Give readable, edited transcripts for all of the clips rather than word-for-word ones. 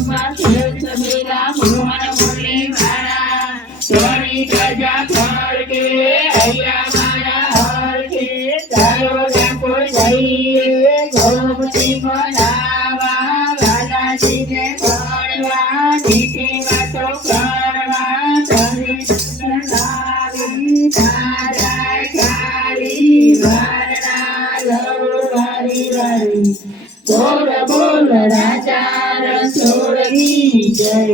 सबेरा मोहन बोले वाला सोनी गजा फल के हैया मारा हर के चारो डाको जाइए गोमती मनावा वाला जी ने पड़वा नीचे बातो करवा तरी सुनाली तारा काली वरना लो वारी वारी बोल बोल राजा रसोड़ की जय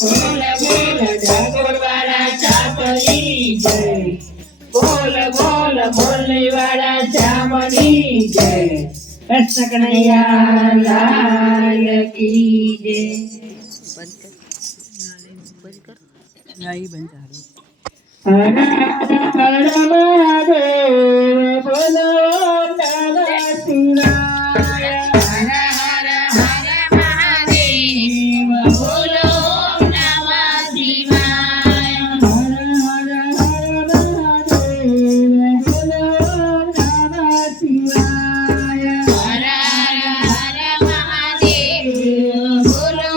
बोल बोल जागोरवाला चापली जय बोल बोल बोलने वाला चामनी जय कृष्ण कन्हैया लाल की जय हर हर महादेव बोलो नमः शिवाय हर हर महादेव बोलो नमः शिवाय हर हर महादेव बोलो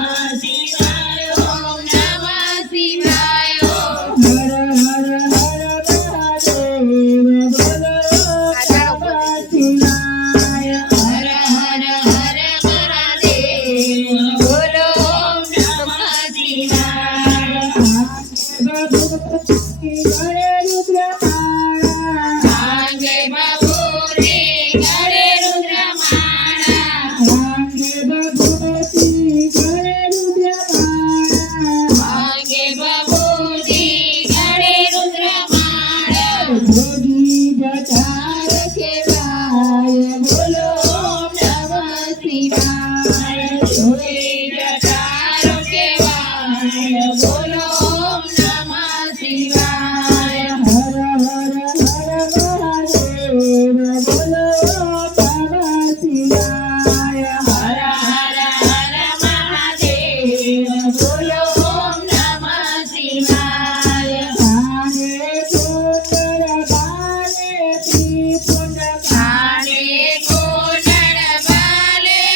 नमः शिवाय हर हर महादेव बोलो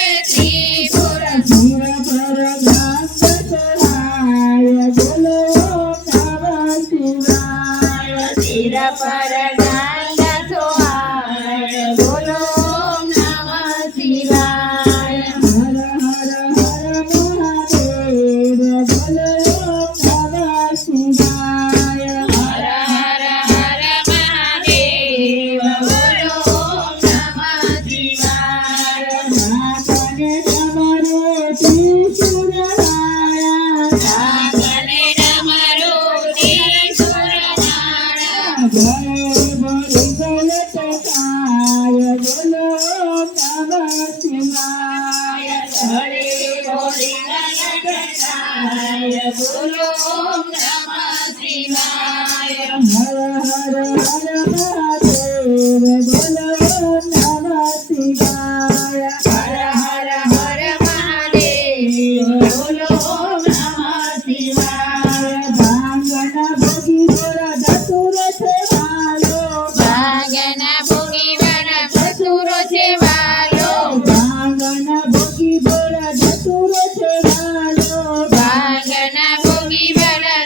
नमः शिवाय नमः शिवाय भांगना भोगी वाला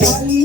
ચાલી